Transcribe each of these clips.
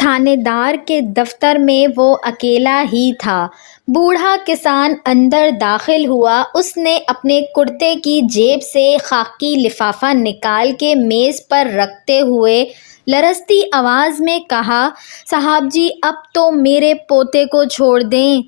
थानेदार के दफ्तर में वो अकेला ही था। बूढ़ा किसान अंदर दाखिल हुआ। उसने अपने कुर्ते की जेब से खाकी लिफाफा निकाल के मेज़ पर रखते हुए लरजती आवाज़ में कहा, साहब जी, अब तो मेरे पोते को छोड़ दें।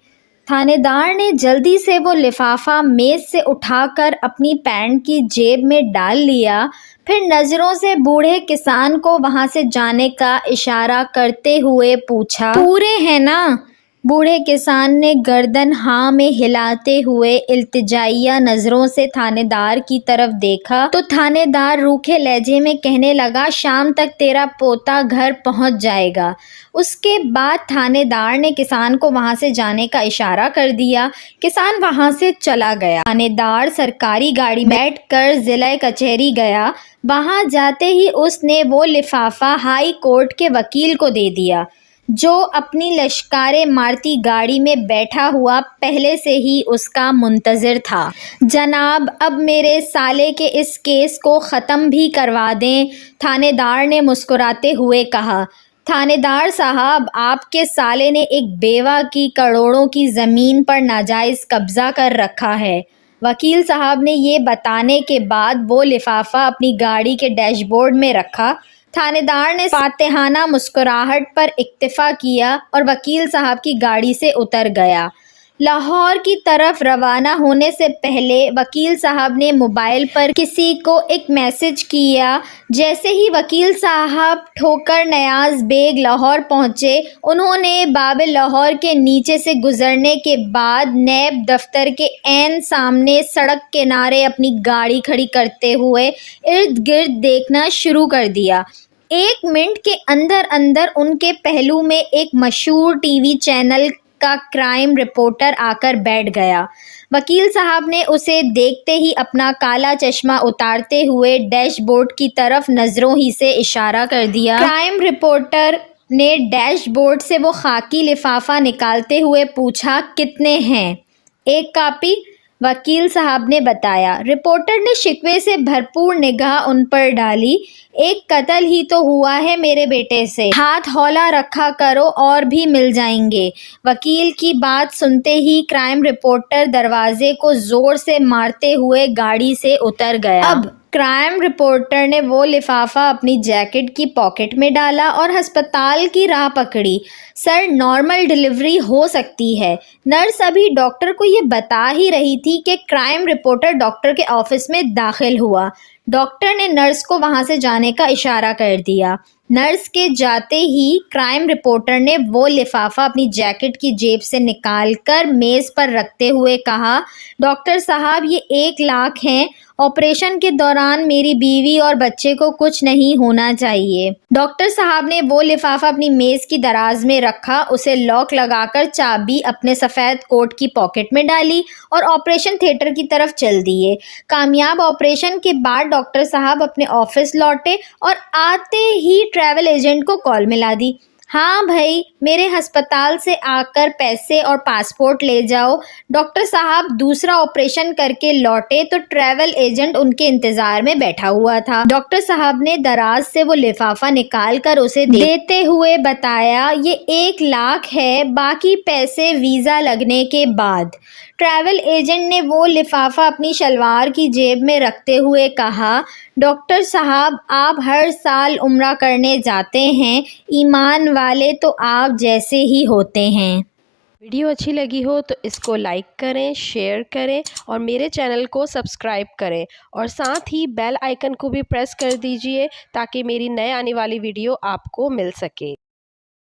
थानेदार ने जल्दी से वो लिफाफा मेज़ से उठाकर अपनी पैंट की जेब में डाल लिया। फिर नज़रों से बूढ़े किसान को वहाँ से जाने का इशारा करते हुए पूछा, पूरे हैं ना? बूढ़े किसान ने गर्दन हाँ में हिलाते हुए इल्तिजाइया नज़रों से थानेदार की तरफ देखा तो थानेदार रूखे लहजे में कहने लगा, शाम तक तेरा पोता घर पहुंच जाएगा। उसके बाद थानेदार ने किसान को वहां से जाने का इशारा कर दिया। किसान वहां से चला गया। थानेदार सरकारी गाड़ी में बैठकर जिला कचहरी गया। वहां जाते ही उसने वो लिफाफा हाई कोर्ट के वकील को दे दिया, जो अपनी लश्कारे मारती गाड़ी में बैठा हुआ पहले से ही उसका मुंतज़िर था। जनाब, अब मेरे साले के इस केस को ख़त्म भी करवा दें, थानेदार ने मुस्कुराते हुए कहा। थानेदार साहब, आपके साले ने एक बेवा की करोड़ों की ज़मीन पर नाजायज़ कब्ज़ा कर रखा है। वकील साहब ने ये बताने के बाद वो लिफाफा अपनी गाड़ी के डैशबोर्ड में रखा। थानेदार ने फातिहाना मुस्कुराहट पर इक्तिफा किया और वकील साहब की गाड़ी से उतर गया। लाहौर की तरफ रवाना होने से पहले वकील साहब ने मोबाइल पर किसी को एक मैसेज किया। जैसे ही वकील साहब ठोकर नयाज बेग लाहौर पहुंचे, उन्होंने बाब लाहौर के नीचे से गुजरने के बाद नैब दफ्तर के ऐन सामने सड़क किनारे अपनी गाड़ी खड़ी करते हुए इर्द गिर्द देखना शुरू कर दिया। 1 मिनट के अंदर अंदर उनके पहलू में एक मशहूर टीवी चैनल का क्राइम रिपोर्टर आकर बैठ गया। वकील साहब ने उसे देखते ही अपना काला चश्मा उतारते हुए डैशबोर्ड की तरफ नज़रों ही से इशारा कर दिया। क्राइम रिपोर्टर ने डैशबोर्ड से वो खाकी लिफाफा निकालते हुए पूछा, कितने हैं? 1 कापी, वकील साहब ने बताया। रिपोर्टर ने शिकवे से भरपूर निगाह उन पर डाली। 1 कत्ल ही तो हुआ है मेरे बेटे से, हाथ हौला रखा करो और भी मिल जाएंगे। वकील की बात सुनते ही क्राइम रिपोर्टर दरवाजे को जोर से मारते हुए गाड़ी से उतर गया। अब क्राइम रिपोर्टर ने वो लिफाफा अपनी जैकेट की पॉकेट में डाला और अस्पताल की राह पकड़ी। सर, नॉर्मल डिलीवरी हो सकती है। नर्स अभी डॉक्टर को ये बता ही रही थी कि क्राइम रिपोर्टर डॉक्टर के ऑफिस में दाखिल हुआ। डॉक्टर ने नर्स को वहां से जाने का इशारा कर दिया। नर्स के जाते ही क्राइम रिपोर्टर ने वो लिफाफा अपनी जैकेट की जेब से निकालकर मेज़ पर रखते हुए कहा, डॉक्टर साहब, ये 1 लाख हैं। ऑपरेशन के दौरान मेरी बीवी और बच्चे को कुछ नहीं होना चाहिए। डॉक्टर साहब ने वो लिफाफा अपनी मेज़ की दराज में रखा, उसे लॉक लगाकर चाबी अपने सफ़ेद कोट की पॉकेट में डाली और ऑपरेशन थिएटर की तरफ चल दिए। कामयाब ऑपरेशन के बाद डॉक्टर साहब अपने ऑफिस लौटे और आते ही ट्रैवल एजेंट को कॉल मिला दी। हाँ भाई, मेरे अस्पताल से आकर पैसे और पासपोर्ट ले जाओ। डॉक्टर साहब दूसरा ऑपरेशन करके लौटे तो ट्रैवल एजेंट उनके इंतज़ार में बैठा हुआ था। डॉक्टर साहब ने दराज से वो लिफाफा निकाल कर उसे देते हुए बताया, ये 1 लाख है, बाकी पैसे वीज़ा लगने के बाद। ट्रैवल एजेंट ने वो लिफाफा अपनी शलवार की जेब में रखते हुए कहा, डॉक्टर साहब, आप हर साल उम्रा करने जाते हैं। ईमान वाले तो आप जैसे ही होते हैं। वीडियो अच्छी लगी हो तो इसको लाइक करें, शेयर करें और मेरे चैनल को सब्सक्राइब करें और साथ ही बेल आइकन को भी प्रेस कर दीजिए ताकि मेरी नए आने वाली वीडियो आपको मिल सके।